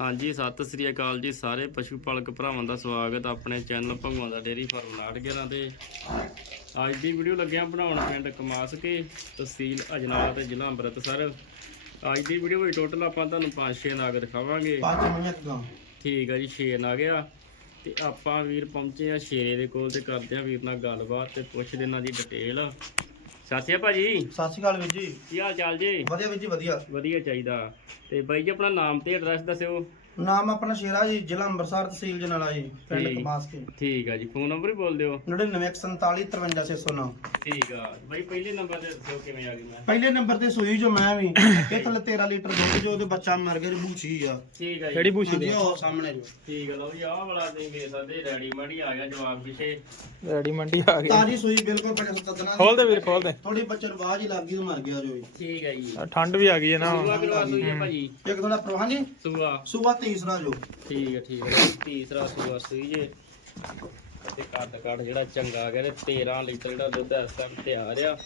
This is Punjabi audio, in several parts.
ਹਾਂਜੀ ਸਤਿ ਸ੍ਰੀ ਅਕਾਲ ਜੀ ਸਾਰੇ ਪਸ਼ੂ ਪਾਲਕ ਭਰਾਵਾਂ ਦਾ ਸਵਾਗਤ ਆਪਣੇ ਚੈਨਲ ਭਗਵਾਨ ਦਾ ਡੇਰੀ ਫਾਰਮ ਨਾਟਗੇਰਾਂ ਤੇ। ਅੱਜ ਦੀ ਵੀਡੀਓ ਲੱਗਿਆ ਬਣਾਉਣ ਪਿੰਡ ਕਮਾਸਕੇ ਤਹਿਸੀਲ ਅਜਨਾਲਾ ਤੇ ਜ਼ਿਲ੍ਹਾ ਅੰਮ੍ਰਿਤਸਰ। ਅੱਜ ਦੀ ਵੀਡੀਓ ਵਿੱਚ ਟੋਟਲ ਆਪਾਂ ਤੁਹਾਨੂੰ 5-6 ਨਾਗ ਦਿਖਾਵਾਂਗੇ। ਪੰਜ ਮਿੰਟ ਤੋਂ। ਠੀਕ ਆ ਜੀ 6 ਨਾਗ ਆ। ਤੇ ਆਪਾਂ ਵੀਰ ਪਹੁੰਚੇ ਆ ਸ਼ੇਰੇ ਦੇ ਕੋਲ ਤੇ ਕਰਦੇ ਆ ਵੀਰ ਨਾਲ ਗੱਲਬਾਤ ਤੇ ਪੁੱਛਦੇ ਇਹਨਾਂ ਦੀ ਡਿਟੇਲ ਸਤਿ ਸ਼੍ਰੀ ਅਕਾਲ ਭਾਜੀ। ਸਤਿ ਸ਼੍ਰੀ ਅਕਾਲ ਵੀਰ ਜੀ। ਕੀ ਹਾਲ ਚਾਲ ਜੀ? ਵਧੀਆ ਵੀਰ ਜੀ ਵਧੀਆ। ਵਧੀਆ ਚਾਹੀਦਾ। ਤੇ ਬਾਈ ਜੀ ਆਪਣਾ ਨਾਮ ਤੇ ਐਡਰੈਸ ਦੱਸਿਓ। ਨਾਮ ਆਪਣਾ ਸ਼ੇਰਾ ਜੀ ਜ਼ਿਲ੍ਹਾ ਅੰਮ੍ਰਿਤਸਰ ਤਹਿਸੀਲ ਜਨਾਲਾ ਜੀ ਪਿੰਡ ਠੀਕ। ਕਮਾਸਕੇ ਠੀਕ ਆ ਜੀ ਫੋਨ ਨੰਬਰ ਹੀ ਬੋਲ ਦਿਓ। 9947 ਠੀਕ ਆ। ਬਾਈ ਪਹਿਲੇ ਨੰਬਰ ਤੇ ਦੱਸਿਓ ਕਿਵੇਂ ਆ ਗਈ ਮੈਂ? ਪਹਿਲੇ ਨੰਬਰ ਤੇ ਸੂਈ ਜੋ ਮੈਂ ਵੀ ਇਹ ਥੱਲੇ 13 ਲੀਟਰ ਦੁੱਧ ਜੋ ਉਹਦੇ ਬੱਚਾ ਮਰ ਗਿਆ ਜੀ ਬੂਛੀ ਆ। ਠੀਕ ਆ ਜੀ। ਕਿਹੜੀ ਬੂਛੀ ਦੇ ਉਹ ਸਾਹਮਣੇ ਜੋ। ਠੀਕ ਆ ਲਓ ਜੀ ਆਹ ਵਾਲਾ ਤੁਸੀਂ ਵੇਖ ਸਕਦੇ ਰੈਡੀਮੇਡ ਹੀ ਆ ਗਿਆ ਜਵਾਬ ਪਿਛੇ। ਰੈਡੀ ਮੰਡੀ ਆ ਗਈ। ਤਾਜੀ ਸੂਈ ਬਿਲਕੁਲ ਬੜੇ ਸਤਨਾ ਖੋਲ ਦੇ ਵੀਰ ਖੋਲ ਦੇ ਥੋੜੀ ਬੱਚੇ ਨੂੰ ਬਾਜ ਹੀ ਲੱਗ ਗਈ ਤੇ ਮਰ ਗਿਆ ਜੋ। ਠੀਕ ਆ ਜੀ। ਠੰਡ ਵੀ ਆ ਗਈ ਹੈ ਨਾ ਸੂਆ ਕਿਲੋ ਸੂਈ ਆ ਭਾਜੀ। ਇੱਕ ਥੋੜਾ ਪ੍ਰਵਾਹ ਜੀ ਸੂਆ। ਸੂਆ ਤੀਸਰਾ ਜੋ। ਠੀਕ ਆ ਠੀਕ ਆ ਤੀਸਰਾ ਸੂਆ ਸੂਈ ਜੇ। ਤੇ ਕੱਦ ਕੱਦ ਜਿਹੜਾ ਚੰਗਾ ਆ ਗਿਆ ਤੇ 13 ਲੀਟਰ ਜਿਹੜਾ ਦੁੱਧ ਇਸ ਤੱਕ ਤਿਆਰ ਆ।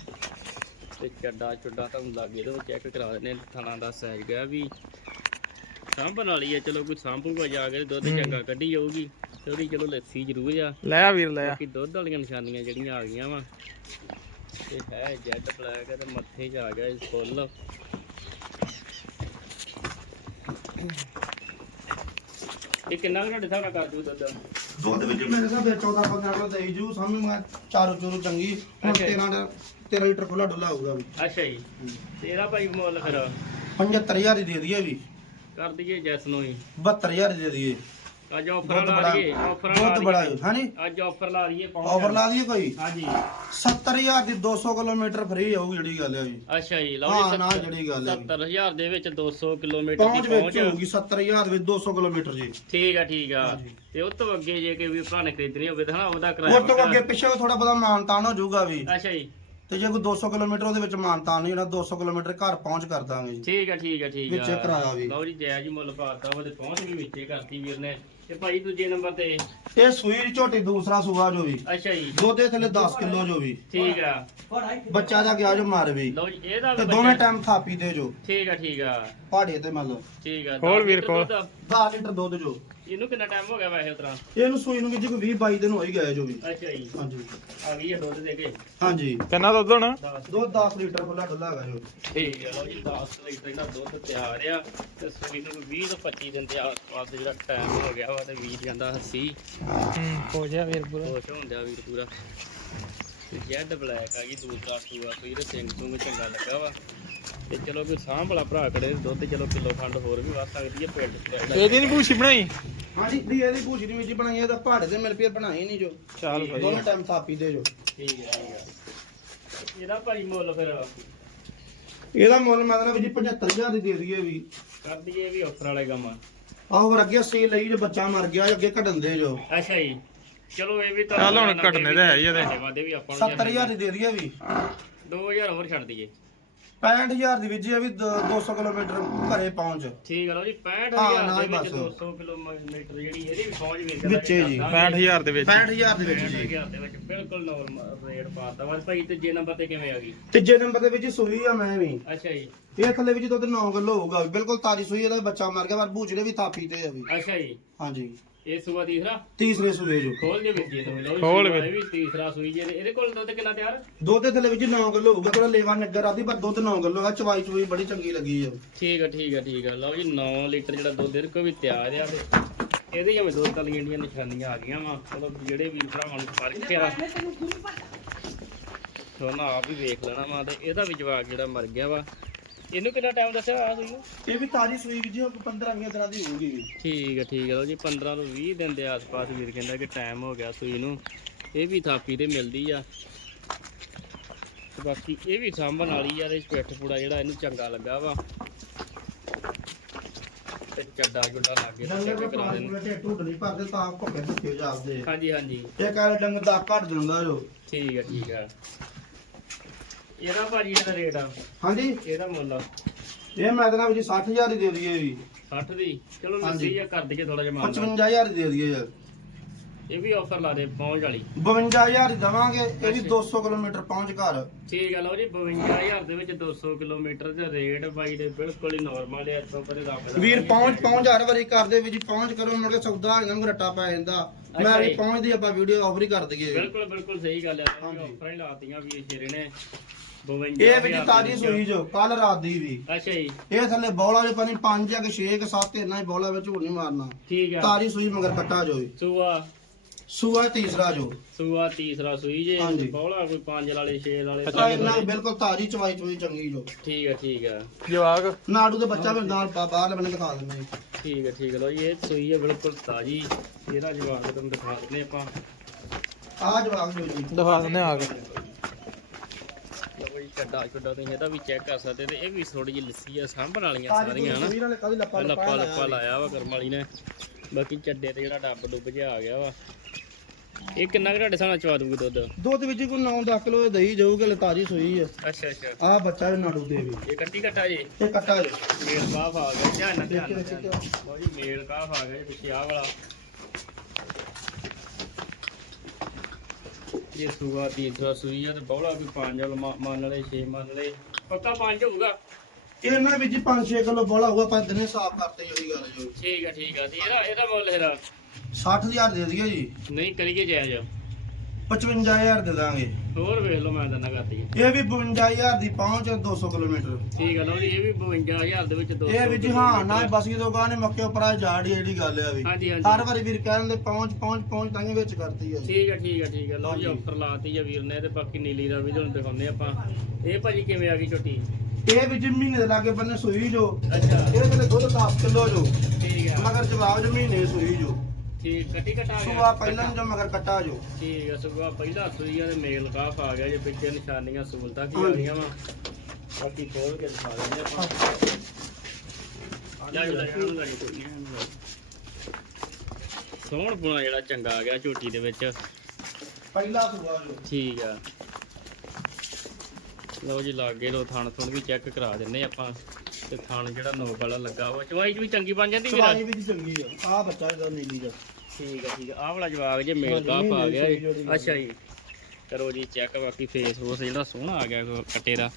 ਤੇ ਚੱਡਾ ਚੁੱਡਾ ਤੁਹਾਨੂੰ ਲੱਗੇ ਤੋਂ ਚੈੱਕ ਕਰਾ ਦਿੰਦੇ ਹਾਂ। ਥਣਾ ਦਾ ਸਾਈਜ਼ ਗਿਆ ਵੀ। ਸਾਂਭਣ ਵਾਲੀ ਆ ਚਲੋ ਕੋਈ ਸਾਂਭੂਗਾ ਜਾ ਕੇ ਦੁੱਧ ਚੰਗਾ ਕੱਢੀ ਜਾਊਗੀ। ਤੇ ਉਹਦੀ ਚਲੋ ਲੱਸੀ ਜ਼ਰੂਰ ਆ। ਲੈ ਆ ਵੀਰ ਲੈ ਆ। ਬਾਕੀ ਦੁੱਧ ਵਾਲੀਆਂ ਨਿਸ਼ਾਨੀਆਂ ਜਿਹੜੀਆਂ ਆ ਗਈਆਂ ਵਾ। ਤੇ ਹੈ ਜੈਡ ਬਲੈਕ ਹੈ ਤੇ ਮੱਥੇ 'ਚ ਆ ਗਿਆ ਇਹ ਫੁੱਲ। ਇਹ ਕਿੰਨਾ ਕੁ ਤੁਹਾਡੇ ਹਿਸਾਬ ਨਾਲ ਕਰ ਦੂ ਦੁੱਧ? ਦੁੱਧ ਵਿੱਚ ਮੇਰੇ ਹਿਸਾਬ ਨਾਲ 14 15 ਕਿਲੋ ਦੇਈ ਜੂ ਸਮਝ ਮੈਂ ਚਾਰੋ ਚੋਰੋ ਚੰਗੀ। ਹੁਣ ਅੱਛਾ ਜੀ। 13 ਦਾ 13 ਲੀਟਰ ਖੁੱਲਾ ਡੁੱਲਾ ਹੋਊਗਾ ਵੀ। ਅੱਛਾ ਜੀ। ਤੇ ਇਹਦਾ ਭਾਈ ਮੁੱਲ ਫਿਰ। 75000 ਦੀ ਦੇ ਦਈਏ ਵੀ। ਕਰ ਦਈਏ ਜੈਸ ਨੂੰ ਹੀ। 72000 ਦੀ ਦੇ ਦਈਏ। ਅੱਜ ਆਫਰ ਦੁੱਧ ਲਾ ਬੜਾ ਲਈਏ ਆਫਰ ਲਾ ਦੁੱਧ ਬੜਾ ਲਈਏ। ਹੈ ਹਾਂਜੀ ਅੱਜ ਆਫਰ ਲਾ ਲਈਏ ਪਹੁੰਚ ਆਫਰ ਲਾ ਦਈਏ ਕੋਈ? ਹਾਂਜੀ। 70000 ਦੀ 200 ਕਿਲੋਮੀਟਰ ਫ੍ਰੀ ਹੋਊ ਜਿਹੜੀ ਗੱਲ ਹੈ ਜੀ। ਅੱਛਾ ਜੀ ਲਓ ਹਾਂ ਜੀ ਨਾ ਜਿਹੜੀ ਗੱਲ ਹੈ 70000 ਦੇ ਵਿੱਚ 200 ਕਿਲੋਮੀਟਰ ਪਹੁੰਚ ਦੀ ਵਿੱਚ ਪਹੁੰਚ ਹੋਊਗੀ 70000 ਵਿੱਚ 200 ਕਿਲੋਮੀਟਰ ਜੀ। ਠੀਕ ਆ ਠੀਕ ਆ। ਹਾਂਜੀ। ਤੇ ਉਸ ਤੋਂ ਅੱਗੇ ਜੇ ਕਿ ਵੀ ਭਰਾ ਨੇ ਖਰੀਦਣੀ ਹੋਵੇ ਤਾਂ ਹਨਾ ਉਹਦਾ ਕਿਰਾਇਆ ਉਸ ਤੋਂ ਵੱਖਰਾ। ਅੱਗੇ ਪਿੱਛੇ ਥੋੜਾ ਬਹੁਤਾ ਮਾਨਤਾਨ ਹੋ ਜਾਊਗਾ ਵੀ। ਅੱਛਾ ਜੀ। ਤੇ ਜੇ ਕੋਈ 200 ਕਿਲੋਮੀਟਰ ਉਹਦੇ ਵਿੱਚ ਮਾਨਤਾਨ ਨਹੀਂ ਜਿਹੜਾ 200 ਕਿਲੋਮੀਟਰ ਘਰ ਪਹੁੰਚ ਕਰ ਦਾਂਗੇ ਜੀ। ਠੀਕ ਆ ਠੀਕ ਆ ਠੀਕ ਆ। ਵਿੱਚੇ ਕਿਰਾਇਆ ਵੀ। ਲਓ ਜੀ ਜਾਇਜ਼ ਹੀ ਮੁੱਲ ਪਾਤਾ ਉਹਦੇ ਪਹੁੰਚ ਵੀ ਵਿੱਚੇ ਕਰਤੀ ਵੀਰ ਨੇ। ਤੇ ਭਾਈ ਦੂਜੇ ਨੰਬਰ ਤੇ? ਇਹ ਸੂਈ ਦੀ ਝੋਟੀ ਦੂਸਰਾ ਸੂਆ ਜੋ ਵੀ। ਅੱਛਾ ਜੀ। ਦੁੱਧ ਦੇ ਥੱਲੇ 10 ਕਿਲੋ ਜੋ ਵੀ। ਠੀਕ ਆ। ਬੱਚਾ ਦਾ ਗਿਆ ਜੋ ਮਾਰ ਵੀ। ਲਓ ਜੀ ਇਹਦਾ ਤੇ ਵੀ ਦੋਵੇਂ ਬੱਚਾ- ਟਾਈਮ ਥਾਪੀ ਦੇ ਜੋ। ਠੀਕ ਆ ਠੀਕ ਆ। ਪਹਾੜੇ ਤੇ ਮੰਨ ਲਓ। ਠੀਕ ਆ ਖੋਲ ਦਸ ਵੀਰ, ਲੀਟਰ ਖੋਲ। ਦੁੱਧ। 10 ਲੀਟਰ ਦੁੱਧ ਜੋ। ਇਹਨੂੰ ਕਿੰਨਾ ਟਾਈਮ ਹੋ ਗਿਆ ਵੈਸੇ ਉਤਰਾ? ਇਹਨੂੰ ਸੂਈ ਨੂੰ ਵੀ ਜੀ ਕੋਈ 20 22 ਦਿਨ ਹੋ ਹੀ ਗਏ ਜੋ ਵੀ। ਅੱਛਾ ਜੀ। ਹਾਂਜੀ। ਆ ਗਈ ਹੈ ਦੁੱਧ ਦੇ ਕੇ? ਹਾਂਜੀ। ਕਿੰਨਾ ਦੁੱਧ ਹੋਣਾ? 10 ਦੁੱਧ 10 ਲੀਟਰ ਖੁੱਲਾ ਡੁੱਲਾ ਹੈਗਾ ਜੋ ਠੀਕ ਹੈ ਲਓ ਜੀ 10 ਲੀਟਰ ਦਾ ਦੁੱਧ ਤਿਆਰ ਆ ਤੇ ਸੂਈ ਨੂੰ 20 ਤੋਂ 25 ਦਿਨ ਦੇ ਆਸ-ਪਾਸ ਜਿਹੜਾ ਟਾਈਮ ਹੋ ਗਿਆ ਵਾ ਤੇ ਵੀਰ ਜਾਂਦਾ ਹੱਸੀ। ਹੂੰ ਹੋ ਜਾ ਵੀਰ ਪੂਰਾ। ਖੁਸ਼ ਹੁੰਦਿਆ ਵੀਰ ਪੂਰਾ। ਤੇ ਜੈਡ ਬਲੈਕ ਆ ਗਈ ਦੂਸਰਾ ਸੂਆ ਸੂਈ ਦੇ ਸਿੰਘ ਤੋਂ ਚੰਗਾ ਲੱਗਾ ਵਾ। ਤੇ ਚਲੋ ਕੋਈ ਸਾਂਭ ਭਰਾ ਕਰੇ ਦੁੱਧ ਚਲੋ ਕਿਲੋ ਖੰਡ ਹੋਰ ਵੀ ਵੱਧ ਸਕਦੀ ਹੈ ਪਿੰਡ ਇਹਦੀ ਨਹੀਂ ਪੂਛੀ ਬਣਾਈ? ਹਾਂਜੀ ਦੀ ਇਹਦੀ ਭੂਜੀ ਦੀ ਮਿੱਟੀ ਬਣਾਈ ਇਹਦਾ ਪਹਾੜੇ ਤੇ ਮਿਲ ਪਈ ਬਣਾਈ ਨਹੀਂ ਜੋ। ਚੱਲ ਦੋਵੇਂ ਟਾਈਮ ਥਾਪੀ ਦੇ ਜੋ। ਠੀਕ ਹੈ ਠੀਕ ਹੈ। ਇਹਦਾ ਭਾਈ ਮੁੱਲ ਫਿਰ ਇਹਦਾ ਮੁੱਲ ਮੈਂ ਕਹਿੰਦਾ ਵੀ ਜੀ 75000 ਦੀ ਦੇ ਦਈਏ ਵੀ। ਕਰ ਦਈਏ ਵੀ ਆਫਰ ਵਾਲੇ ਕੰਮ। ਆਹ ਹੋਰ ਅੱਗੇ ਸੀ ਲਈ ਜੋ ਬੱਚਾ ਮਰ ਗਿਆ ਅੱਗੇ ਘਟਣ ਦੇ ਜੋ। ਅੱਛਾ ਜੀ। ਚਲੋ ਇਹ ਵੀ ਤਾਂ ਚੱਲ ਹੁਣ ਘਟਨੇ ਤਾਂ ਹੈ ਹੀ ਇਹਦੇ। ਵਾਦੇ ਵੀ ਆਪਾਂ ਨੂੰ 70000 ਦੀ ਦੇ ਦਈਏ ਵੀ। 2000 ਹੋਰ ਛੱਡ ਦਈਏ। 65000 ਦੀ ਵੀ ਜੀ ਇਹ ਵੀ ਦ- 200 ਕਿਲੋਮੀਟਰ ਘਰੇ ਪਹੁੰਚ। ਠੀਕ ਹੈ ਲਓ ਜੀ 65000 ਹਾਂ, ਨਾ ਦੇ ਹੀ ਵਿੱਚ ਬਸ। 200 ਕਿਲੋਮੀਟਰ ਜਿਹੜੀ ਇਹਦੀ ਵੀ ਪਹੁੰਚ ਵੀ ਵਿੱਚੇ ਜੀ, 65000 ਦੇ ਵਿੱਚ। 65000 ਦੇ ਵਿੱਚ ਜੀ। 65000 ਦੇ ਵਿੱਚ ਬਿਲਕੁਲ ਨਾਰਮਲ ਰੇਟ ਪਾਤਾ। ਵਾ ਭਾਈ ਤੀਜੇ ਨੰਬਰ ਤੇ ਕਿਵੇਂ ਆ ਗਈ? ਤੀਜੇ ਨੰਬਰ ਦੇ ਵਿੱਚ ਸੂਈ ਆ ਮੈਂ ਵੀ। ਅੱਛਾ ਜੀ। ਇਹ ਥੱਲੇ ਵਿੱਚ ਦੁੱਧ 9 ਕਿਲੋ ਹੋਊਗਾ। ਬਿਲਕੁਲ ਤਾਜੀ ਸੂਈ ਇਹਦਾ ਬੱਚਾ ਮਰ ਗਿਆ ਪਰ ਬੂਚੜੇ ਵੀ ਥਾਪੀ ਤੇ ਆ ਵੀ। ਅੱਛਾ ਜੀ। ਹਾਂਜੀ। ਇਹ ਸੂਆ ਤੀਸਰਾ? ਤੀਸਰੇ ਸੂਏ ਜੋ। ਖੋਲ ਦੇ ਵਿੱਚ ਜੀ ਤੁਸੀਂ ਲਓ ਜੀ, ਖੋਲ ਸੂਆ ਵਿੱਚ। ਇਹ ਵੀ ਤੀਸਰਾ ਸੂਈ ਜੇ ਇਹਦੇ। ਕੋਲ ਦੁੱਧ ਕਿੰਨਾ ਤਿਆਰ? ਦੁੱਧ ਦੇ ਥੱਲੇ ਵਿੱਚ 9 ਕਿਲੋ ਹੋਊਗਾ ਥੋੜਾ ਲੇਵਾ ਨਗਰ ਆਦੀ ਪਰ ਦੁੱਧ 9 ਕਿਲੋ ਆ ਚਵਾਈ ਚਵਾਈ ਬੜੀ ਚੰਗੀ ਲੱਗੀ ਆ। ਠੀਕ ਆ ਠੀਕ ਆ ਠੀਕ ਆ। ਲਓ ਜੀ 9 ਲੀਟਰ ਜਿਹੜਾ ਦੁੱਧ ਇਹਦੇ ਕੋਲ ਵੀ ਤਿਆਰ ਆ। ਤੇ ਇਹਦੇ ਜਿਵੇਂ ਦੁੱਧ ਵਾਲੀਆਂ ਜਿਹੜੀਆਂ ਨਿਸ਼ਾਨੀਆਂ ਆ ਗਈਆਂ ਵਾ। ਚਲੋ ਜਿਹੜੇ ਵੀਰ ਭਰਾਵਾਂ ਨੂੰ ਫ਼ਰਕ ਆ ਸੋਨਾ ਆਪ ਹੀ ਵੇਖ ਲੈਣਾ ਵਾ ਤੇ ਇਹਦਾ ਵੀ ਜਵਾਕ ਜਿਹੜਾ ਮਰ ਗਿਆ ਵਾ। ਇਹਨੂੰ ਕਿੰਨਾ ਟਾਈਮ ਦੱਸਿਆ ਆ ਨੂੰ ਇਹ ਵੀ ਤਾਜੀ ਸੂਈ ਵੀ ਜੀ 15 20 ਦਿਨਾਂ ਦੀ ਹੋਊਗੀ ਵੀ। ਠੀਕ ਹੈ ਠੀਕ ਹੈ ਲਓ ਜੀ 15 ਤੋਂ 20 ਦਿਨ ਦੇ ਆਸ-ਪਾਸ ਵੀਰ ਕਹਿੰਦਾ ਕਿ ਟਾਈਮ ਹੋ ਗਿਆ ਸੂਈ ਨੂੰ। ਇਹ ਵੀ ਥਾਪੀ ਤੇ ਮਿਲਦੀ ਆ। ਤੇ ਬਾਕੀ ਇਹ ਵੀ ਸਾਂਭਣ ਵਾਲੀ ਆ ਤੇ ਪਿੱਠ ਪੂੜਾ ਜਿਹੜਾ ਇਹਨੂੰ ਚੰਗਾ ਲੱਗਾ ਵਾ। ਤੇ ਚੱਡਾ ਗੁੱਡਾ ਲੱਗੇ ਦੇ ਕਰਾ ਪਾਸ ਬੈਠੇ ਢੁੱਡ ਨਹੀਂ ਭਰਦੇ ਤਾਂ ਭੁੱਖੇ ਭੁੱਖੇ ਜਾਪਦੇ ਹਾਂਜੀ ਹਾਂਜੀ। ਇਹ ਕਾਲ ਡੰਗਰ ਦਾ ਘੱਟ ਦਿੰਦਾ ਜੋ। ਠੀਕ ਹੈ ਠੀਕ ਹੈ ਇਹਦਾ ਭਾਜੀ ਇਹਦਾ ਰੇਟ ਆ। ਹਾਂਜੀ। ਇਹਦਾ ਮੁੱਲ ਇਹ ਮੈਂ ਕਹਿੰਦਾ ਵੀ ਜੀ 60000 ਦੀ ਦੇ ਦਈਏ ਵੀ 60 ਦੀ? ਚਲੋ ਹਾਂਜੀ। ਕਰ ਦਈਏ ਥੋੜਾ ਜਿਹਾ ਮਾਨ 55000 ਦੀ ਦੇ ਦਈਏ ਯਾਰ। ਇਹ ਵੀ ਆਫਰ ਲਾ ਦੇ ਪਹੁੰਚ ਵਾਲੀ। 52000 ਦੀ ਦਵਾਂਗੇ ਇਹ ਵੀ 200 ਕਿਲੋਮੀਟਰ ਪਹੁੰਚ ਘਰ। ਠੀਕ ਹੈ ਲਓ ਜੀ 52000 ਦੇ ਵਿੱਚ 200 ਕਿਲੋਮੀਟਰ ਦੇ ਰੇਟ ਬਾਈ ਦੇ ਬਿਲਕੁਲ ਹੀ ਨਾਰਮਲ ਹੈ ਇੱਥੋਂ ਪਰੇ ਰੱਬ ਦਾ ਵੀਰ ਪਹੁੰਚ ਪਹੁੰਚ ਹਰ ਵਾਰੀ ਕਰਦੇ ਵੀ ਜੀ ਪਹੁੰਚ ਕਰੋ ਮੁੜ ਕੇ ਸੌਦਾ ਇਹਨਾਂ ਨੂੰ ਰੱਟਾ ਪੈ ਜਾਂਦਾ। ਮੈਂ ਅੱਛਾ ਵੀ ਜੀ। ਪਹੁੰਚਦੀ ਆਪਾਂ ਵੀਡੀਓ ਆਫਰ ਹੀ ਕਰ ਦਈਏ। ਬਿਲਕੁਲ ਬਿਲਕੁਲ ਸਹੀ ਗੱਲ ਹੈ ਹਾਂਜੀ। ਆਫਰਾਂ ਹੀ ਲਾਤੀਆਂ ਵੀ ਸ਼ੇਰੇ ਨੇ 52 ਇਹ ਵੀ ਜੀ ਤਾਜੀ ਸੂਈ ਜੋ ਕੱਲ ਰਾਤ ਦੀ ਵੀ। ਅੱਛਾ ਜੀ। ਇਹ ਥੱਲੇ ਬੌਲਾ ਜੋ ਪਾਣੀ 5 ਜਾਂ ਕਿ 6 ਕਿ 7 ਇੰਨਾ ਹੀ ਬੌਲਾ ਵਿੱਚ ਝੂਠ ਨਹੀਂ ਮਾਰਨਾ। ਠੀਕ ਹੈ ਤਾਜੀ ਸੂਈ ਮਗਰ ਕੱਟਾ ਜੋ। ਸੂਆ। ਸੂਆ ਤੀਸਰਾ ਜੋ। ਸੂਆ ਤੀਸਰਾ ਸੂਈ ਜੇ ਹਾਂਜੀ। ਬੌਲਾ ਕੋਈ 5 ਵਾਲੇ 6 ਵਾਲੇ ਤਾਂ ਇੰਨਾ ਬਿਲਕੁਲ ਤਾਜੀ ਚਵਾਈ ਚਵਾਈ ਚੰਗੀ ਜੋ। ਠੀਕ ਹੈ ਠੀਕ ਹੈ ਜਵਾਕ। ਨਾੜੂ ਦੇ ਬੱਚਾ ਵੀ ਨਾਲ ਬਾ- ਬਾਹਰਲੇ ਬੰਨੇ ਦਿਖਾ ਦਿੰਦੇ ਜੀ। ਠੀਕ ਹੈ ਠੀਕ ਹੈ ਜੀ ਇਹ ਸੂਈ ਹੈ ਬਿਲਕੁਲ ਤਾਜੀ। ਇਹਦਾ ਜਵਾਬ ਤੁਹਾਨੂੰ ਦਿਖਾ ਦਿੰਦੇ ਆਪਾਂ। ਆਹ ਜਵਾਬ ਜੋ ਜੀ। ਦਿਖਾ ਦਿੰਦੇ ਆ ਕੇ। ਲਓ ਜੀ ਚੱਡਾ ਛੱਡਾ ਤੁਸੀਂ ਇਹਦਾ ਵੀ ਚੈੱਕ ਕਰ ਸਕਦੇ ਤੇ ਇਹ ਵੀ ਥੋੜੀ ਜਿਹੀ ਲੱਸੀ ਆ ਸਾਂਭਣ ਵਾਲੀਆਂ ਸਾਰੀਆਂ ਹਨਾ? ਲੱਪਾ ਲੱਪਾ ਲਾਇਆ। ਵਾ ਕਰਮ ਵਾਲੀ ਨੇ। ਬਾਕੀ ਚੱਡੇ ਤੇ ਜਿਹੜਾ ਡੱਬ ਡੁੱਬ ਜਿਹਾ ਆ ਗਿਆ ਵਾ। ਇਹ ਕਿੰਨਾ ਕੁ ਤੁਹਾਡੇ ਚਵਾ ਦੂਗੀ ਦੁੱਧ? ਦੁੱਧ ਵਿੱਚ ਕੋਈ 9-10 ਕਿਲੋ ਦਹੀਂ ਜਾਊਗੀ ਹਲੇ ਤਾਜੀ ਸੂਈ ਹੈ ਅੱਛਾ ਅੱਛਾ। ਆਹ ਬੱਚਾ ਵੀ ਨਾੜੂ ਦੇ ਵੀ। ਇਹ ਕੱਟੀ ਘਟਾ ਜੀ? ਇਹ ਕੱਟਾ ਜੋ। ਮੇਲ ਕਾਫ ਆ ਗਿਆ। ਧਿਆਨ ਨਾਲ ਧਿਆਨ ਨਾਲ ਮੇਲ ਕਾਫ ਆ ਗਿਆ ਜੀ ਪਿੱਛੇ ਆਹ ਵਾਲਾ। ਇਹ ਸੂਆ ਤੀਸਰਾ ਸੂਈ ਆ ਤੇ ਬੌਲਾ ਵੀ ਪੰਜ ਵਾਲ ਮੰਨ ਲਏ 6 ਮੰਨ ਲਏ। ਪੱਕਾ ਪੰਜ ਹੋਊਗਾ? ਇਹਨਾਂ ਵਿੱਚ 5-6 ਕਿਲੋ ਬੋਲਾ ਹੋਊਗਾ ਪਰ ਦਿਨੇ ਸਾਫ਼ ਕਰਤੇ ਜਿਹੜੀ ਗੱਲ ਜੋ। ਠੀਕ ਆ ਠੀਕ ਆ। ਤੇ ਇਹਦਾ ਇਹਦਾ ਮੁੱਲ ਇਹਦਾ? 60000 ਦੇ ਦਈਏ ਜੀ। ਨਹੀਂ ਕਰੀਏ ਜਾਇਜ਼। 55000 ਦੇ ਦਾਂਗੇ। ਹੋਰ ਵੇਖ ਲਓ ਮੈਂ ਤਾਂ ਨਾ ਕਰਦੀ ਇਹ ਵੀ 52000 ਦੀ ਪਹੁੰਚ 200 ਕਿਲੋਮੀਟਰ। ਠੀਕ ਆ ਲਓ ਜੀ ਇਹ ਵੀ 52000 ਦੇ ਵਿੱਚ 200 ਇਹ ਵੀ ਜੀ ਹਾਂ ਨਾ ਬਸ ਇਹ ਦੋਗਾ ਨੇ ਮੱਕੇ ਉੱਪਰ ਆ ਜਾੜੀ ਜਿਹੜੀ ਗੱਲ ਆ ਵੀ। ਹਾਂਜੀ ਹਰ ਵਾਰੀ ਵੀਰ ਕਹਿੰਦੇ ਪਹੁੰਚ ਪਹੁੰਚ ਪਹੁੰਚ ਤਾਂ ਵਿੱਚ ਕਰਤੀ ਆ ਠੀਕ ਆ ਠੀਕ ਆ ਠੀਕ ਆ। ਲਓ ਜੀ। ਆਫਰ ਲਾਤੀ ਆ ਵੀਰ ਨੇ ਤੇ ਬਾਕੀ ਨੀਲੀ ਦਾ ਵੀ ਤੁਹਾਨੂੰ ਦਿਖਾਉਂਦੇ ਆਪਾਂ। ਇਹ ਭਾਜੀ ਕਿਵੇਂ ਆ ਗਈ ਛੋਟੀ ਇਹ ਵੀ ਮਹੀਨੇ ਦੇ ਲਾਗੇ ਬੰਨੇ ਸੂਈ ਜੋ। ਅੱਛਾ। ਇਹਦੇ ਤੇ ਦੁੱਧ 10 ਕਿਲੋ ਜੋ। ਠੀਕ ਆ। ਮਗਰ ਜਵਾਬ ਮਹੀਨੇ ਸੂਈ ਜੋ। ਠੀਕ ਕੱਟੀ ਕਟਾ ਗਿਆ। ਸੁਆ ਪਹਿਲਾਂ ਜੋ ਮਗਰ ਕੱਟਾ ਜੋ। ਠੀਕ ਆ ਸੁਬਾ ਪਹਿਲਾ ਸੂਈ ਆ ਤੇ ਮੇਲ ਕਾਫ ਆ ਗਿਆ ਜੇ ਪਿੱਛੇ ਨਿਸ਼ਾਨੀਆਂ ਸਹੂਲਤਾਂ ਕੀ ਆ ਹਾਂਜੀ। ਗਈਆਂ ਵਾ? ਬਾਕੀ ਖੋਲ ਕੇ ਦਿਖਾ ਦਿੰਦੇ ਆਪਾਂ। ਜਾ ਜਾ ਸੋਹਣ ਪੁਣਾ ਜਿਹੜਾ ਚੰਗਾ ਆ ਗਿਆ ਝੋਟੀ ਦੇ ਵਿੱਚ। ਪਹਿਲਾ ਸੂਆ ਜੋ। ਠੀਕ ਆ। ਲਓ ਜੀ ਲਾਗੇ ਲੋ ਥਣ ਥੁਣ ਵੀ ਚੈੱਕ ਕਰਾ ਦਿੰਨੇ ਆਪਾਂ। ਤੇ ਥਣ ਜਿਹੜਾ ਨੋਕ ਵਾਲਾ ਲੱਗਾ ਵਾ ਚਵਾਈ ਚ ਵੀ ਚੰਗੀ ਬਣ ਜਾਂਦੀ ਵੀਰਾ ਸਵਾਈ ਵੀ ਚੰਗੀ ਆ। ਆ ਬੱਚਾ ਇਹਦਾ ਨੀਲੀ ਦਾ। ਠੀਕ ਆ ਠੀਕ ਆ। ਆਹ ਵਾਲਾ ਜਵਾਬ ਜੇ ਮੇਲ ਹਾਂਜੀ, ਕਾਪ ਆ ਮੇਲ ਗਿਆ ਨਾਲ। ਅੱਛਾ ਜੀ। ਕਰੋ ਜੀ ਚੈੱਕ ਬਾਕੀ ਫੇਸ ਫੋਸ ਜਿਹੜਾ ਸੋਹਣਾ ਆ ਗਿਆ ਕੱਟੇ ਦਾ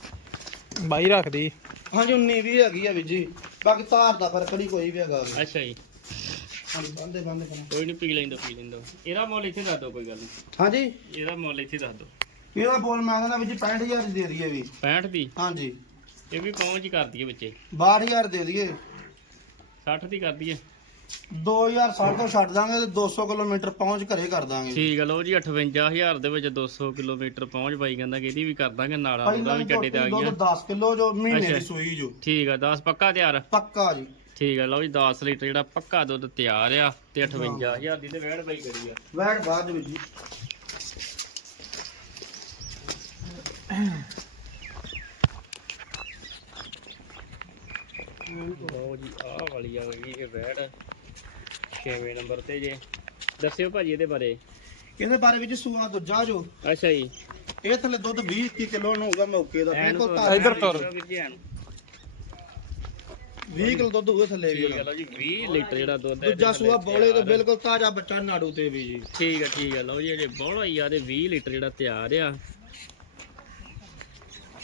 ਬਾਈ ਰੱਖਦੀ। ਹਾਂਜੀ 19 ਵੀ ਹੈਗੀ ਆ ਵੀ ਜੀ। ਬਾਕੀ ਤਾਰ ਦਾ ਫ਼ਰਕ ਨਹੀਂ ਕੋਈ ਵੀ ਹੈਗਾ। ਵੀ। ਅੱਛਾ ਜੀ। ਹਾਂਜੀ ਬੰਦੇ ਬੰਦੇ ਕਰਨਾ ਕੋਈ ਨਹੀਂ ਪੀ ਲੈਂਦਾ ਪੀ ਲੈਂਦਾ। ਇਹਦਾ ਮੁੱਲ ਇੱਥੇ ਦੱਸ ਦਿਓ ਕੋਈ ਗੱਲ ਨਹੀਂ। ਹਾਂਜੀ? ਇਹਦਾ ਮੁੱਲ ਇੱਥੇ ਦੱਸ ਦਿਓ। ਇਹਦਾ ਬੋਲ ਮੈਂ ਕਹਿੰਦਾ ਵੀ ਜੀ 65000 ਦੀ ਦੇ ਦਈਏ ਵੀ। 65 ਦੀ? ਹਾਂਜੀ। ਇਹ ਵੀ ਪਹੁੰਚ ਹੀ ਕਰ ਦਈਏ ਵਿੱਚੇ 62000 ਦੇ ਦਈਏ। 60 ਦੀ ਕਰ ਦਈਏ। 2060 ਤੋਂ ਛੱਡ ਦਾਂਗੇ ਤੇ 200 ਕਿਲੋਮੀਟਰ ਪਹੁੰਚ ਘਰੇ ਕਰ ਦਾਂਗੇ। ਠੀਕ ਆ ਲਓ ਜੀ 58000 ਦੇ ਵਿੱਚ 200 ਕਿਲੋਮੀਟਰ ਪਹੁੰਚ ਬਾਈ ਕਹਿੰਦਾ ਕਿ ਇਹਦੀ ਵੀ ਕਰ ਦਾਂਗੇ ਨਾਲਾ ਉਹਦਾ ਵੀ ਚੱਡੇ ਤੇ ਆ ਗਿਆ 10 ਕਿਲੋ ਜੋ ਮਹੀਨੇ ਅੱਛਾ। ਦੀ ਸੂਈ ਜੋ। ਠੀਕ ਆ 10 ਪੱਕਾ ਤਿਆਰ? ਪੱਕਾ ਜੀ। ਠੀਕ ਆ ਲਓ ਜੀ 10 ਲੀਟਰ ਜਿਹੜਾ ਪੱਕਾ ਦੁੱਧ ਤਿਆਰ ਆ ਤੇ 58000 ਦੀ ਤੇ ਵੈੜ ਬਾਈ ਕਰੀ ਆ। ਵੈਟ ਬਾਅਦ ਵਿੱਚ ਜੀ ਲਓ ਜੀ ਆਹ ਵਾਲੀ ਆ ਗਈ ਇਹ ਵੈੜ 6ਵੇਂ ਨੰਬਰ ਤੇ ਜੇ? ਦੱਸਿਓ ਭਾਜੀ ਇਹਦੇ ਬਾਰੇ। ਇਹਦੇ ਬਾਰੇ ਵਿੱਚ ਸੂਆ ਦੂਜਾ ਜੋ। ਅੱਛਾ ਜੀ। ਇਹ ਥੱਲੇ ਦੁੱਧ 20 21 ਕਿਲੋ ਨੂੰ ਹੋਊਗਾ ਮੌਕੇ ਦਾ। ਬਿਲਕੁਲ ਤੋਂ- ਤਾਜ਼ਾ। ਇੱਧਰ ਤੁਰ। ਵੀਰ ਜੀ ਐਨ। 20 ਕਿਲੋ ਦੁੱਧ ਹੋਊਗਾ ਥੱਲੇ ਵੀ। ਠੀਕ ਜੀ 20 ਲੀਟਰ ਜਿਹੜਾ ਦੁੱਧ ਹੈ ਦੂਜਾ ਸੂਆ ਬੋਲੇ ਤੋਂ। ਬਿਲਕੁਲ ਤਾਜ਼ਾ ਬੱਚਾ ਨਾੜੂ ਤੇ ਵੀ ਜੀ। ਠੀਕ ਆ ਠੀਕ ਆ। ਲਓ ਜੀ ਅਜੇ ਬੋਲਾ ਹੀ ਆ ਤੇ 20 ਲੀਟਰ ਜਿਹੜਾ ਤਿਆਰ ਆ।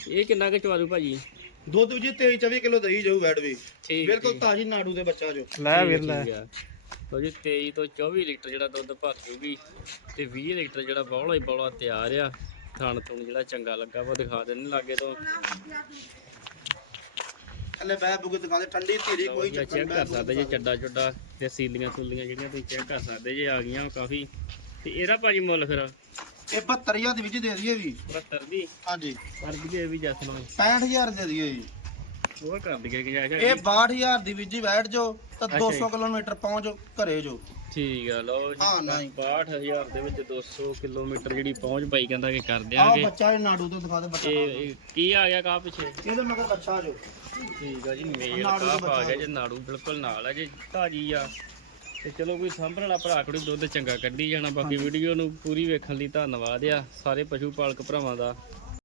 ਇਹ ਕਿੰਨਾ ਕੁ ਚਵਾਦੂ ਭਾਜੀ? ਦੁੱਧ ਵਿੱਚ 23 24 ਕਿਲੋ ਦਹੀਂ ਜਾਊ ਵੈਟ ਵੀ। ਬਿਲਕੁਲ ਤਾਜ਼ੀ ਨਾੜੂ ਦੇ ਬੱਚਾ ਜੋ। ਲੈ ਵੀਰ ਲੈ। ਜੀ 23 ਤੋਂ 24 ਲੀਟਰ ਜਿਹੜਾ ਦੁੱਧ ਭਰ ਜੂਗੀ ਤੇ 20 ਲੀਟਰ ਜਿਹੜਾ ਬੌਲਾ ਹੀ ਬੌਲਾ ਤਿਆਰ ਆ। ਥਣ ਤੁਣ ਜਿਹੜਾ ਚੰਗਾ ਲੱਗਾ ਵਾ ਦਿਖਾ ਦਿੰਦੇ ਲਾਗੇ ਤੋਂ। ਥੱਲੇ ਬਹਿ ਬੁਗੇ ਦੁਕਾਨ ਤੇ ਠੰਡੀ ਧੀਰੀ ਕੋਈ ਚੱਕਰ ਚੈੱਕ ਕਰ ਸਕਦੇ ਜੇ ਚੱਡਾ ਚੁੱਡਾ ਤੇ ਸੀਲੀਆਂ ਸੂਲੀਆਂ ਜਿਹੜੀਆਂ ਤੁਸੀਂ ਚੈੱਕ ਕਰ ਸਕਦੇ ਜੇ ਆ ਗਈਆਂ ਕਾਫੀ। ਤੇ ਇਹਦਾ ਭਾਜੀ ਮੁੱਲ ਫਿਰ? ਇਹ 72000 ਦੀ ਵਿੱਚ ਦੇ ਦਈਏ ਵੀ 72 ਦੀ? ਹਾਂਜੀ। ਕਰ ਦਈਏ ਇਹ ਵੀ ਜੱਸ ਨੂੰ 65000 ਦੇ ਦਈਏ ਜੀ। ਹੋਰ ਕਰ ਦਈਏ ਕਿ ਜਾਇਜ਼ ਇਹ 62000 ਦੀ ਵਿੱਚ ਹੀ ਬੈਠ ਜੋ ਤਾਂ ਅੱਛਾ 200 ਜੀ। ਕਿਲੋਮੀਟਰ ਪਹੁੰਚ ਘਰੇ ਜੋ ਠੀਕ ਆ ਲਓ ਜੀ। ਹਾਂ, ਨਹੀਂ। 62000 ਦੇ ਵਿੱਚ 200 ਕਿਲੋਮੀਟਰ ਜਿਹੜੀ ਪਹੁੰਚ ਬਾਈ ਕਹਿੰਦਾ ਕਿ ਕਰ ਆਹ ਦਿਆਂਗੇ। ਬੱਚਾ ਇਹ ਨਾੜੂ ਤੋਂ ਦਿਖਾ ਦੇ ਬੱਚਾ ਇਹ ਇਹ ਕੀ ਆ ਗਿਆ ਕਾ ਪਿੱਛੇ? ਇਹਦੇ ਮਗਰ ਬੱਚਾ ਜੋ ਠੀਕ ਆ ਜੀ ਮੇਲ ਨਾੜੂ ਦਾ ਕਾਫ ਆ ਬੱਚਾ ਗਿਆ ਜੇ ਨਾੜੂ ਬਿਲਕੁਲ ਨਾਲ ਆ ਜੇ ਤਾਜੀ ਆ। ਤੇ ਚਲੋ ਕੋਈ ਸਾਂਭਣ ਵਾਲਾ ਭਰਾ ਕੋਲ ਦੁੱਧ ਚੰਗਾ ਕੱਢੀ ਜਾਣਾ। ਬਾਕੀ ਵੀਡੀਓ ਨੂੰ ਪੂਰੀ ਵੇਖਣ ਲਈ ਧੰਨਵਾਦ ਆ। ਸਾਰੇ ਪਸ਼ੂ ਪਾਲਕ ਭਰਾਵਾਂ ਦਾ।